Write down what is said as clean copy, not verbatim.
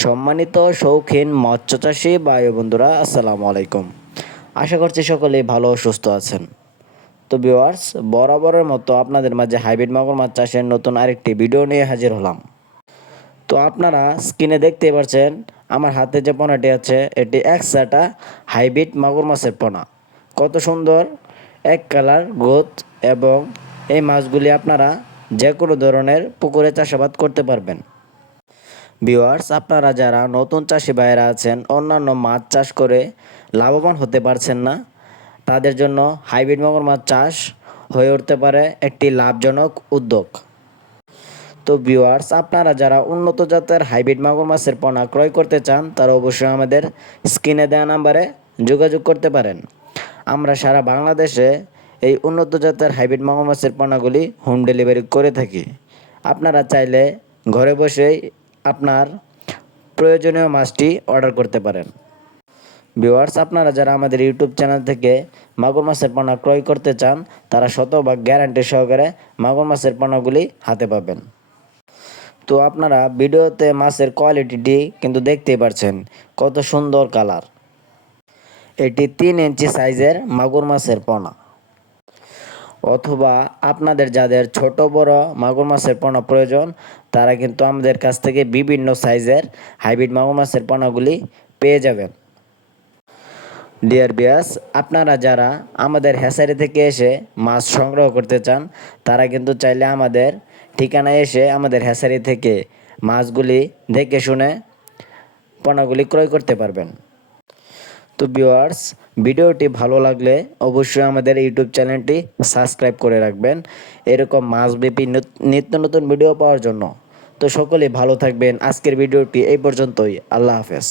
সম্মানিত শৌখিন মৎস্য চাষী ভাই বন্ধুরা, আসসালামু আলাইকুম। আশা করছি সকলেই ভালো ও সুস্থ আছেন। তো ভিউয়ার্স, বরাবরের মতো আপনাদের মাঝে হাইব্রিড মাগুর মাছ চাষের নতুন আরেকটি ভিডিও নিয়ে হাজির হলাম। তো আপনারা স্ক্রিনে দেখতে পাচ্ছেন আমার হাতে যে পোনাটি আছে, এটি একসাটা হাইব্রিড মাগুর মাছের পোনা। কত সুন্দর এক কালার গোত, এবং এই মাছগুলি আপনারা যে কোনো ধরনের পুকুরে চাষাবাদ করতে পারবেন। ভিউয়ার্স, আপনারা যারা নতুন চাষি ভাইয়েরা আছেন, অন্যান্য মাছ চাষ করে লাভবান হতে পারছেন না, তাদের জন্য হাইব্রিড মাগুর মাছ চাষ হয়ে উঠতে পারে একটি লাভজনক উদ্যোগ। তো ভিউয়ার্স, আপনারা যারা উন্নত জাতের হাইব্রিড মাগুর মাছের পোনা ক্রয় করতে চান, তারা অবশ্যই আমাদের স্ক্রিনে দেওয়া নাম্বারে যোগাযোগ করতে পারেন। আমরা সারা বাংলাদেশে এই উন্নত জাতের হাইব্রিড মাগুর মাছের পোনাগুলি হোম ডেলিভারি করে থাকি। আপনারা চাইলে ঘরে বসেই আপনার প্রয়োজনীয় মাছটি অর্ডার করতে পারেন। ভিউয়ার্স, আপনারা যারা আমাদের ইউটিউব চ্যানেল থেকে মাগুর মাছের পোনা ক্রয় করতে চান, তারা শতভাগ গ্যারান্টি সহকারে মাগুর মাছের পোনাগুলি হাতে পাবেন। তো আপনারা ভিডিওতে মাছের কোয়ালিটিটি কিন্তু দেখতেই পাচ্ছেন, কত সুন্দর কালার। এটি 3 ইঞ্চি সাইজের মাগুর মাছের পোনা। অথবা আপনাদের যাদের ছোট বড় মাগুর মাছের পোনা প্রয়োজন, তারা কিন্তু আমাদের কাছ থেকে বিভিন্ন সাইজের হাইব্রিড মাগুর মাছের পোনাগুলি পেয়ে যাবেন। ডিয়ার ভিউয়ার্স, আপনারা যারা আমাদের হ্যাচারি থেকে এসে মাছ সংগ্রহ করতে চান, তারা কিন্তু চাইলে আমাদের ঠিকানায় এসে আমাদের হ্যাচারি থেকে মাছগুলি দেখে শুনে পোনাগুলি ক্রয় করতে পারবেন। তো ভিউয়ার্স, ভিডিওটি ভালো লাগলে অবশ্যই আমাদের ইউটিউব চ্যানেলটি সাবস্ক্রাইব করে রাখবেন, এরকম মাছব্যাপী নিত্য নতুন ভিডিও পাওয়ার জন্য। তো সকলেই ভালো থাকবেন। আজকের ভিডিওটি এই পর্যন্তই। আল্লাহ হাফেজ।